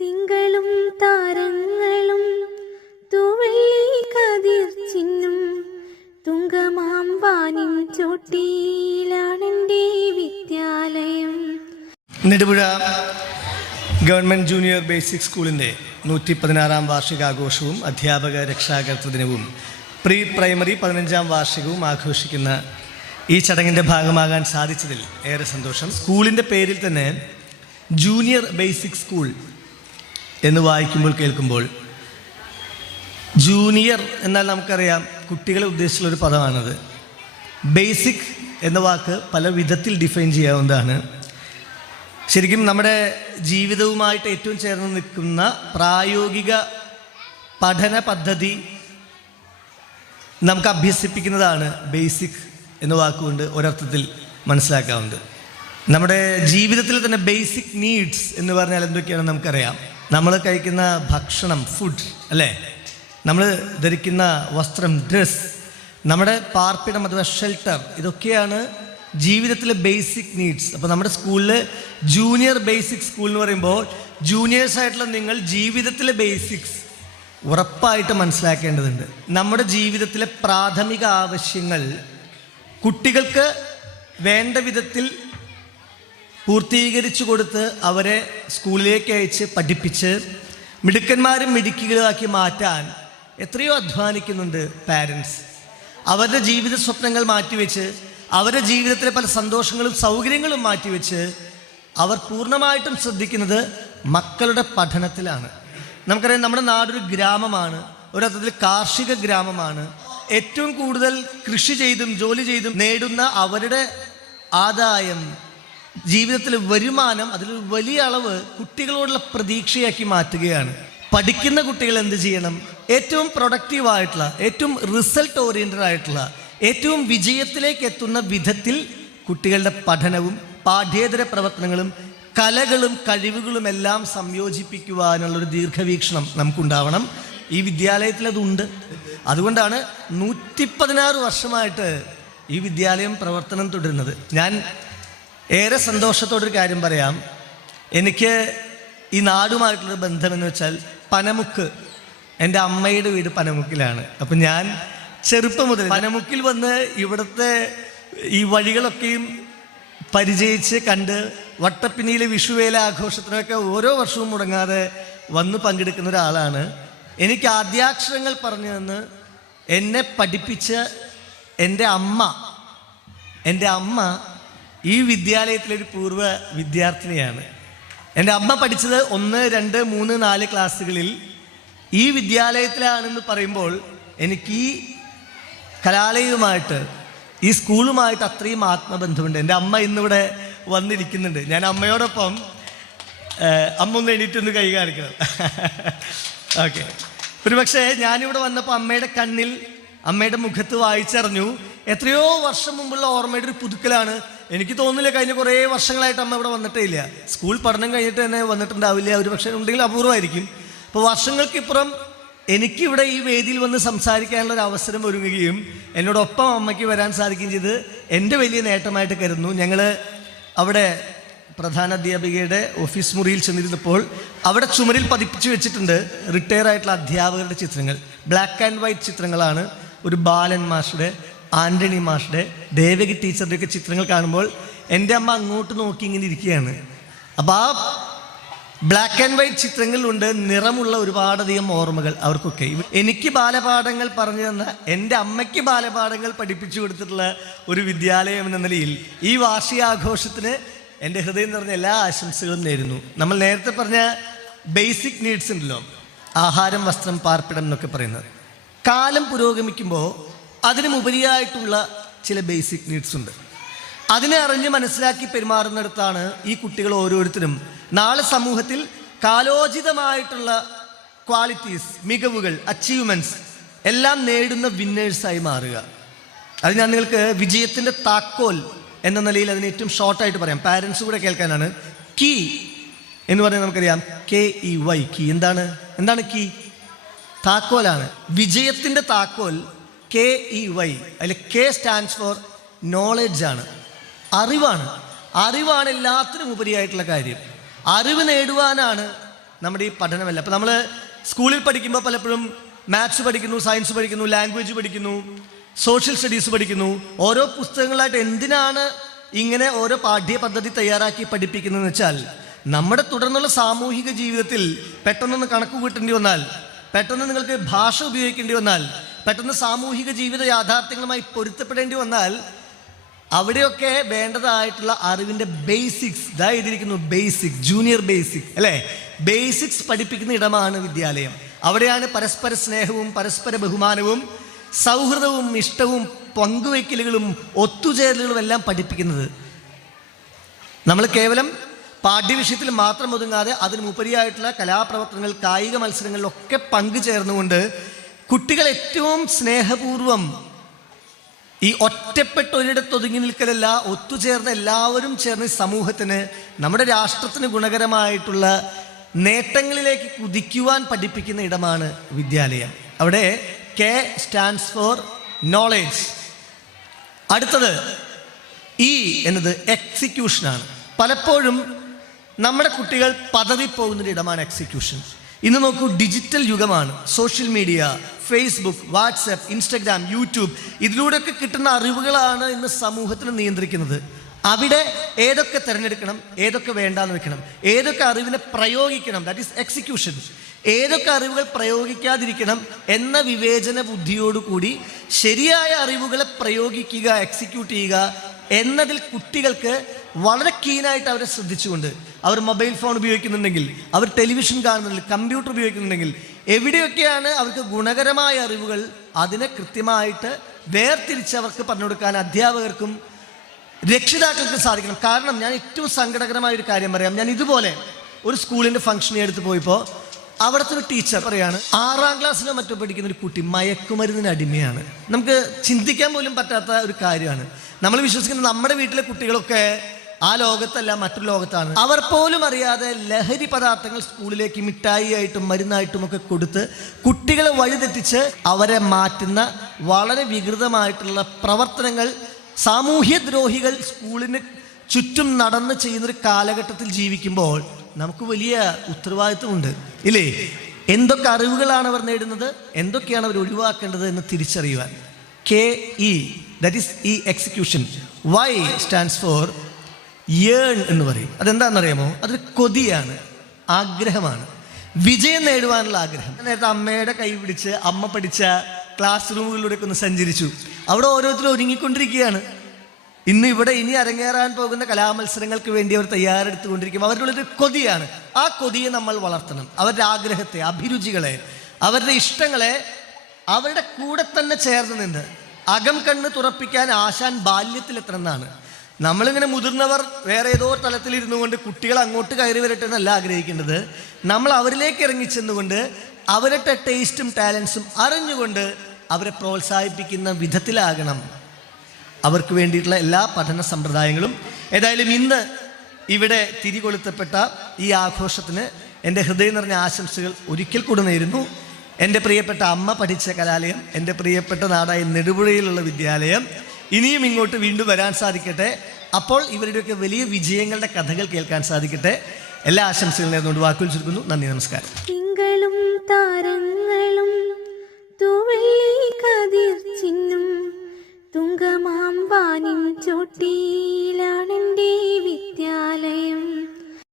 തിങ്കളും താരങ്ങളും തൂവെള്ളി കതിർ ചിന്നും തുങ്കമാം വാനിൻ ചോട്ടിയിലാണെൻ്റെ വിദ്യാലയം. നെടുപുഴ ഗവൺമെൻറ് ജൂനിയർ ബേസിക് സ്കൂളിൻ്റെ 116-ാം വാർഷികാഘോഷവും അധ്യാപക രക്ഷാകർതൃ ദിനവും പ്രീ പ്രൈമറി 15-ാം വാർഷികവും ആഘോഷിക്കുന്ന ഈ ചടങ്ങിൻ്റെ ഭാഗമാകാൻ സാധിച്ചതിൽ ഏറെ സന്തോഷം. സ്കൂളിൻ്റെ പേരിൽ തന്നെ ജൂനിയർ ബേസിക് സ്കൂൾ എന്ന് വായിക്കുമ്പോൾ കേൾക്കുമ്പോൾ, ജൂനിയർ എന്നാൽ നമുക്കറിയാം കുട്ടികളെ ഉദ്ദേശിച്ചുള്ളൊരു പദമാണത്. ബേസിക് എന്ന വാക്ക് പല വിധത്തിൽ ഡിഫൈൻ ചെയ്യാവുന്നതാണ്. ശരിക്കും നമ്മുടെ ജീവിതവുമായിട്ട് ഏറ്റവും ചേർന്ന് നിൽക്കുന്ന പ്രായോഗിക പഠന പദ്ധതി നമുക്ക് അഭ്യസിപ്പിക്കുന്നതാണ് ബേസിക് എന്ന വാക്കുകൊണ്ട് ഒരർത്ഥത്തിൽ മനസ്സിലാക്കാവുന്നത്. നമ്മുടെ ജീവിതത്തിൽ തന്നെ ബേസിക് നീഡ്സ് എന്ന് പറഞ്ഞാൽ എന്തൊക്കെയാണെന്ന് നമുക്കറിയാം. നമ്മൾ കഴിക്കുന്ന ഭക്ഷണം, ഫുഡ് അല്ലേ, നമ്മൾ ധരിക്കുന്ന വസ്ത്രം, ഡ്രസ്, നമ്മുടെ പാർപ്പിടം അഥവാ ഷെൽട്ടർ, ഇതൊക്കെയാണ് ജീവിതത്തിലെ ബേസിക് നീഡ്സ്. അപ്പോൾ നമ്മുടെ സ്കൂളിൽ ജൂനിയർ ബേസിക് സ്കൂൾ എന്ന് പറയുമ്പോൾ ജൂനിയേഴ്സ് ആയിട്ടുള്ള നിങ്ങൾ ജീവിതത്തിലെ ബേസിക്സ് ഉറപ്പായിട്ട് മനസ്സിലാക്കേണ്ടതുണ്ട്. നമ്മുടെ ജീവിതത്തിലെ പ്രാഥമിക ആവശ്യങ്ങൾ കുട്ടികൾക്ക് വേണ്ട വിധത്തിൽ പൂർത്തീകരിച്ചു കൊടുത്ത് അവരെ സ്കൂളിലേക്ക് അയച്ച് പഠിപ്പിച്ച് മിടുക്കന്മാരും മിടുക്കികളുമാക്കി മാറ്റാൻ എത്രയോ അധ്വാനിക്കുന്നുണ്ട് പാരൻസ്. അവരുടെ ജീവിത സ്വപ്നങ്ങൾ മാറ്റിവെച്ച്, അവരുടെ ജീവിതത്തിലെ പല സന്തോഷങ്ങളും സൗകര്യങ്ങളും മാറ്റിവെച്ച് അവർ പൂർണ്ണമായിട്ടും ശ്രദ്ധിക്കുന്നത് മക്കളുടെ പഠനത്തിലാണ്. നമുക്കറിയാം, നമ്മുടെ നാടൊരു ഗ്രാമമാണ്, ഒരർത്ഥത്തിൽ കാർഷിക ഗ്രാമമാണ്. ഏറ്റവും കൂടുതൽ കൃഷി ചെയ്തും ജോലി ചെയ്തും നേടുന്ന അവരുടെ ആദായം, ജീവിതത്തിലെ വരുമാനം, അതിലൊരു വലിയ അളവ് കുട്ടികളോടുള്ള പ്രതീക്ഷയാക്കി മാറ്റുകയാണ്. പഠിക്കുന്ന കുട്ടികൾ എന്ത് ചെയ്യണം? ഏറ്റവും പ്രൊഡക്റ്റീവായിട്ടുള്ള, ഏറ്റവും റിസൾട്ട് ഓറിയൻറ്റഡ് ആയിട്ടുള്ള, ഏറ്റവും വിജയത്തിലേക്ക് എത്തുന്ന വിധത്തിൽ കുട്ടികളുടെ പഠനവും പാഠ്യേതര പ്രവർത്തനങ്ങളും കലകളും കഴിവുകളും എല്ലാം സംയോജിപ്പിക്കുവാനുള്ളൊരു ദീർഘവീക്ഷണം നമുക്കുണ്ടാവണം. ഈ വിദ്യാലയത്തിൽ അതുണ്ട്. അതുകൊണ്ടാണ് 116 വർഷമായിട്ട് ഈ വിദ്യാലയം പ്രവർത്തനം തുടരുന്നത്. ഞാൻ ഏറെ സന്തോഷത്തോടൊരു കാര്യം പറയാം. എനിക്ക് ഈ നാടുമായിട്ടുള്ളൊരു ബന്ധമെന്ന് വെച്ചാൽ പനമുക്ക്, എൻ്റെ അമ്മയുടെ വീട് പനമുക്കിലാണ്. അപ്പം ഞാൻ ചെറുപ്പം മുതൽ പനമുക്കിൽ വന്ന് ഇവിടുത്തെ ഈ വഴികളൊക്കെയും പരിചയിച്ച് കണ്ട് വട്ടപ്പിനിയിലെ വിഷുവേല ആഘോഷത്തിനൊക്കെ ഓരോ വർഷവും മുടങ്ങാതെ വന്ന് പങ്കെടുക്കുന്ന ഒരാളാണ്. എനിക്ക് ആദ്യാക്ഷരങ്ങൾ പറഞ്ഞു തന്ന് എന്നെ പഠിപ്പിച്ച എൻ്റെ അമ്മ ഈ വിദ്യാലയത്തിലൊരു പൂർവ്വ വിദ്യാർത്ഥിനിയാണ്. എൻ്റെ അമ്മ പഠിച്ചത് 1, 2, 3, 4 ക്ലാസ്സുകളിൽ ഈ വിദ്യാലയത്തിലാണെന്ന് പറയുമ്പോൾ എനിക്ക് ഈ കലാലയവുമായിട്ട്, ഈ സ്കൂളുമായിട്ട് അത്രയും ആത്മബന്ധമുണ്ട്. എൻ്റെ അമ്മ ഇന്നിവിടെ വന്നിരിക്കുന്നുണ്ട്. ഞാൻ അമ്മയോടൊപ്പം അമ്മ ഒന്ന് എണീറ്റൊന്ന് കൈ കാണിക്കണം. ഓക്കെ. ഒരു പക്ഷേ ഞാനിവിടെ വന്നപ്പോൾ അമ്മയുടെ കണ്ണിൽ, അമ്മയുടെ മുഖത്ത് വായിച്ചറിഞ്ഞു എത്രയോ വർഷം മുമ്പുള്ള ഓർമ്മയുടെ ഒരു പുതുക്കലാണ്. എനിക്ക് തോന്നുന്നില്ല കഴിഞ്ഞ കുറേ വർഷങ്ങളായിട്ട് അമ്മ ഇവിടെ വന്നിട്ടേ ഇല്ല. സ്കൂൾ പഠനം കഴിഞ്ഞിട്ട് തന്നെ വന്നിട്ടുണ്ടാവില്ല, ഒരു പക്ഷേ ഉണ്ടെങ്കിൽ അപൂർവമായിരിക്കും. അപ്പോൾ വർഷങ്ങൾക്കിപ്പുറം എനിക്കിവിടെ ഈ വേദിയിൽ വന്ന് സംസാരിക്കാനുള്ള ഒരു അവസരം ഒരുങ്ങുകയും എന്നോടൊപ്പം അമ്മയ്ക്ക് വരാൻ സാധിക്കുകയും ചെയ്ത് എൻ്റെ വലിയ നേട്ടമായിട്ട് കരുതുന്നു. ഞങ്ങൾ അവിടെ പ്രധാന അധ്യാപികയുടെ ഓഫീസ് മുറിയിൽ ചെന്നിരുന്നപ്പോൾ അവിടെ ചുമരിൽ പതിപ്പിച്ചു വെച്ചിട്ടുണ്ട് റിട്ടയർ ആയിട്ടുള്ള അധ്യാപകരുടെ ചിത്രങ്ങൾ. ബ്ലാക്ക് ആൻഡ് വൈറ്റ് ചിത്രങ്ങളാണ്. ഒരു ബാലൻ മാഷുടെ, ആൻ്റണി മാഷുടെ, ദേവകി ടീച്ചറുടെയൊക്കെ ചിത്രങ്ങൾ കാണുമ്പോൾ എൻ്റെ അമ്മ അങ്ങോട്ട് നോക്കി ഇങ്ങനെ ഇരിക്കുകയാണ്. അപ്പോൾ ആ ബ്ലാക്ക് ആൻഡ് വൈറ്റ് ചിത്രങ്ങളിലുണ്ട് നിറമുള്ള ഒരുപാടധികം ഓർമ്മകൾ അവർക്കൊക്കെ. എനിക്ക് ബാലപാഠങ്ങൾ പറഞ്ഞു തന്ന എൻ്റെ അമ്മയ്ക്ക് ബാലപാഠങ്ങൾ പഠിപ്പിച്ചു കൊടുത്തിട്ടുള്ള ഒരു വിദ്യാലയം എന്ന നിലയിൽ ഈ വാർഷികാഘോഷത്തിന് എൻ്റെ ഹൃദയം നിറഞ്ഞ എല്ലാ ആശംസകളും നേരുന്നു. നമ്മൾ നേരത്തെ പറഞ്ഞ ബേസിക് നീഡ്സ് ഉണ്ടല്ലോ, ആഹാരം, വസ്ത്രം, പാർപ്പിടം എന്നൊക്കെ പറയുന്നത്, കാലം പുരോഗമിക്കുമ്പോൾ അതിനുമുപരിയായിട്ടുള്ള ചില ബേസിക് നീഡ്സ് ഉണ്ട്. അതിനെ അറിഞ്ഞ് മനസ്സിലാക്കി പെരുമാറുന്നിടത്താണ് ഈ കുട്ടികൾ ഓരോരുത്തരും നാളെ സമൂഹത്തിൽ കാലോചിതമായിട്ടുള്ള ക്വാളിറ്റീസ്, മികവുകൾ, അച്ചീവ്മെൻറ്റ്സ് എല്ലാം നേടുന്ന വിന്നേഴ്സായി മാറുക. അത് ഞാൻ നിങ്ങൾക്ക് വിജയത്തിൻ്റെ താക്കോൽ എന്ന നിലയിൽ അതിന് ഏറ്റവും ഷോർട്ടായിട്ട് പറയാം, പാരൻസ് കൂടെ കേൾക്കാനാണ്. കീ എന്ന് പറഞ്ഞാൽ നമുക്കറിയാം, KEY, കീ. എന്താണ് കീ? താക്കോലാണ്. വിജയത്തിൻ്റെ താക്കോൽ KEY. അതിൽ K സ്റ്റാൻഡ്സ് ഫോർ നോളജ് ആണ്, അറിവാണ്. അറിവാണ് എല്ലാത്തിനും ഉപരിയായിട്ടുള്ള കാര്യം. അറിവ് നേടുവാനാണ് നമ്മുടെ ഈ പഠനമല്ല. അപ്പം നമ്മൾ സ്കൂളിൽ പഠിക്കുമ്പോൾ പലപ്പോഴും മാത്സ് പഠിക്കുന്നു, സയൻസ് പഠിക്കുന്നു, ലാംഗ്വേജ് പഠിക്കുന്നു, സോഷ്യൽ സ്റ്റഡീസ് പഠിക്കുന്നു. ഓരോ പുസ്തകങ്ങളായിട്ട് എന്തിനാണ് ഇങ്ങനെ ഓരോ പാഠ്യ പദ്ധതി തയ്യാറാക്കി പഠിപ്പിക്കുന്നതെന്ന് വെച്ചാൽ നമ്മുടെ തുടർന്നുള്ള സാമൂഹിക ജീവിതത്തിൽ പെട്ടെന്നൊന്ന് കണക്ക് കൂട്ടേണ്ടി വന്നാൽ, പെട്ടെന്ന് നിങ്ങൾക്ക് ഭാഷ ഉപയോഗിക്കേണ്ടി വന്നാൽ, പെട്ടെന്ന് സാമൂഹിക ജീവിത യാഥാർത്ഥ്യങ്ങളുമായി പൊരുത്തപ്പെടേണ്ടി വന്നാൽ അവിടെയൊക്കെ വേണ്ടതായിട്ടുള്ള അറിവിൻ്റെ ബേസിക്സ് എഴുതിയിരിക്കുന്നു. ബേസിക്സ്, ജൂനിയർ ബേസിക്സ് അല്ലേ, ബേസിക്സ് പഠിപ്പിക്കുന്ന ഇടമാണ് വിദ്യാലയം. അവിടെയാണ് പരസ്പര സ്നേഹവും പരസ്പര ബഹുമാനവും സൗഹൃദവും ഇഷ്ടവും പങ്കുവയ്ക്കലുകളും ഒത്തുചേരലുകളും എല്ലാം പഠിപ്പിക്കുന്നത്. നമ്മൾ കേവലം പാഠ്യവിഷയത്തിൽ മാത്രം ഒതുങ്ങാതെ അതിനുപരിയായിട്ടുള്ള കലാപ്രവർത്തനങ്ങൾ, കായിക മത്സരങ്ങളിലൊക്കെ പങ്കുചേർന്നുകൊണ്ട് കുട്ടികൾ ഏറ്റവും സ്നേഹപൂർവം ഈ ഒറ്റപ്പെട്ട ഒരിടത്ത് ഒതുങ്ങി നിൽക്കലല്ല, ഒത്തുചേർന്ന് എല്ലാവരും ചേർന്ന് സമൂഹത്തിന്, നമ്മുടെ രാഷ്ട്രത്തിന് ഗുണകരമായിട്ടുള്ള നേട്ടങ്ങളിലേക്ക് കുതിക്കുവാൻ പഠിപ്പിക്കുന്ന ഇടമാണ് വിദ്യാലയം. അവിടെ കെ സ്റ്റാൻഡ്സ് ഫോർ നോളേജ്. അടുത്തത് ഇ എന്നത് എക്സിക്യൂഷനാണ്. പലപ്പോഴും നമ്മുടെ കുട്ടികൾ പതറിപ്പോകുന്നൊരു ഇടമാണ് എക്സിക്യൂഷൻ. ഇന്ന് നോക്കൂ, ഡിജിറ്റൽ യുഗമാണ്. Social media, Facebook, WhatsApp, Instagram, YouTube, ഇതിലൂടെയൊക്കെ കിട്ടുന്ന അറിവുകളാണ് ഇന്ന് സമൂഹത്തിന് നിയന്ത്രിക്കുന്നത്. അവിടെ ഏതൊക്കെ തിരഞ്ഞെടുക്കണം, ഏതൊക്കെ വേണ്ടാന്ന് വെക്കണം, ഏതൊക്കെ അറിവിനെ പ്രയോഗിക്കണം, ദാറ്റ് ഈസ് എക്സിക്യൂഷൻ, ഏതൊക്കെ അറിവുകൾ പ്രയോഗിക്കാതിരിക്കണം എന്ന വിവേചന ബുദ്ധിയോടുകൂടി ശരിയായ അറിവുകളെ പ്രയോഗിക്കുക, എക്സിക്യൂട്ട് ചെയ്യുക എന്നതിൽ കുട്ടികൾക്ക് വളരെ കീനായിട്ട് അവരെ ശ്രദ്ധിച്ചുകൊണ്ട്, അവർ മൊബൈൽ ഫോൺ ഉപയോഗിക്കുന്നുണ്ടെങ്കിൽ, അവർ ടെലിവിഷൻ കാണുന്നുണ്ടെങ്കിൽ, കമ്പ്യൂട്ടർ ഉപയോഗിക്കുന്നുണ്ടെങ്കിൽ, എവിടെയൊക്കെയാണ് അവർക്ക് ഗുണകരമായ അറിവുകൾ അതിനെ കൃത്യമായിട്ട് വേർതിരിച്ച് അവർക്ക് പറഞ്ഞു കൊടുക്കാൻ അധ്യാപകർക്കും രക്ഷിതാക്കൾക്ക് സാധിക്കണം. കാരണം ഞാൻ ഏറ്റവും സങ്കടകരമായ ഒരു കാര്യം പറയാം. ഞാൻ ഇതുപോലെ ഒരു സ്കൂളിൻ്റെ ഫംഗ്ഷനെ എടുത്ത് പോയപ്പോൾ അവിടുത്തെ ഒരു ടീച്ചർ പറയാണ്, 6ാം ക്ലാസ്സിലോ മറ്റോ പഠിക്കുന്ന ഒരു കുട്ടി മയക്കുമരുന്നിന് അടിമയാണ്. നമുക്ക് ചിന്തിക്കാൻ പോലും പറ്റാത്ത ഒരു കാര്യമാണ്. നമ്മൾ വിശ്വസിക്കുന്ന നമ്മുടെ വീട്ടിലെ കുട്ടികളൊക്കെ ആ ലോകത്തല്ല, മറ്റൊരു ലോകത്താണ്. അവർ പോലും അറിയാതെ ലഹരി പദാർത്ഥങ്ങൾ സ്കൂളിലേക്ക് മിഠായി ആയിട്ടും മരുന്നായിട്ടും ഒക്കെ കൊടുത്ത് കുട്ടികളെ വഴിതെറ്റിച്ച് അവരെ മാറ്റുന്ന വളരെ വികൃതമായിട്ടുള്ള പ്രവർത്തനങ്ങൾ സാമൂഹ്യദ്രോഹികൾ സ്കൂളിന് ചുറ്റും നടന്ന് ചെയ്യുന്നൊരു കാലഘട്ടത്തിൽ ജീവിക്കുമ്പോൾ നമുക്ക് വലിയ ഉത്തരവാദിത്വമുണ്ട്, ഇല്ലേ? എന്തൊക്കെ അറിവുകളാണ് അവർ നേടുന്നത്, എന്തൊക്കെയാണ് അവർ ഒഴിവാക്കേണ്ടത് എന്ന് തിരിച്ചറിയുവാൻ. KE, ദാറ്റ് ഈസ് ഈ എക്സിക്യൂഷൻ. Y സ്റ്റാൻഡ്സ് ഫോർ യേൺ എന്ന് പറയും. അതെന്താണെന്നറിയാമോ? അതൊരു കൊതിയാണ്, ആഗ്രഹമാണ്, വിജയം നേടുവാനുള്ള ആഗ്രഹം. നേരത്തെ അമ്മയുടെ കൈ പിടിച്ച് അമ്മ പഠിച്ച ക്ലാസ് റൂമുകളിലൂടെയൊക്കെ ഒന്ന് സഞ്ചരിച്ചു. അവിടെ ഓരോരുത്തരും ഒരുങ്ങിക്കൊണ്ടിരിക്കുകയാണ്. ഇനി അരങ്ങേറാൻ പോകുന്ന കലാമത്സരങ്ങൾക്ക് വേണ്ടി അവർ തയ്യാറെടുത്തുകൊണ്ടിരിക്കും. അവരുടെ ഉള്ളൊരു കൊതിയാണ്. ആ കൊതിയെ നമ്മൾ വളർത്തണം. അവരുടെ ആഗ്രഹത്തെ, അഭിരുചികളെ, അവരുടെ ഇഷ്ടങ്ങളെ അവരുടെ കൂടെ തന്നെ ചേർന്ന് നിന്ന് അകം കണ്ണ് തുറപ്പിക്കാൻ ആശാൻ ബാല്യത്തിലെത്തണമെന്നാണ്. നമ്മളിങ്ങനെ മുതിർന്നവർ വേറെ ഏതോ തലത്തിലിരുന്നു കൊണ്ട് കുട്ടികൾ അങ്ങോട്ട് കയറി വരട്ടെ എന്നല്ല ആഗ്രഹിക്കേണ്ടത്. നമ്മൾ അവരിലേക്ക് ഇറങ്ങിച്ചെന്നുകൊണ്ട് അവരുടെ ടേസ്റ്റും ടാലൻസും അറിഞ്ഞുകൊണ്ട് അവരെ പ്രോത്സാഹിപ്പിക്കുന്ന വിധത്തിലാകണം അവർക്ക് വേണ്ടിയിട്ടുള്ള എല്ലാ പഠന സമ്പ്രദായങ്ങളും. ഏതായാലും ഇന്ന് ഇവിടെ തിരികൊളുത്തപ്പെട്ട ഈ ആഘോഷത്തിന് എൻ്റെ ഹൃദയം നിറഞ്ഞ ആശംസകൾ ഒരിക്കൽ കൂടെ നേരുന്നു. എൻ്റെ പ്രിയപ്പെട്ട അമ്മ പഠിച്ച കലാലയം, എൻ്റെ പ്രിയപ്പെട്ട നാടായ നെടുപുഴയിലുള്ള വിദ്യാലയം ഇനിയും ഇങ്ങോട്ട് വീണ്ടും വരാൻ സാധിക്കട്ടെ. അപ്പോൾ ഇവരുടെയൊക്കെ വലിയ വിജയങ്ങളുടെ കഥകൾ കേൾക്കാൻ സാധിക്കട്ടെ. എല്ലാ ആശംസകളും നേർന്നുകൊണ്ട് വാക്കുകൾ ചുരുക്കുന്നു. നന്ദി, നമസ്കാരം. തിങ്കളും താരങ്ങളും തൂവെള്ളി കതിർ ചിന്നും തുങ്കമാം വാനിൻ ചോട്ടിയിലാണെൻ്റെ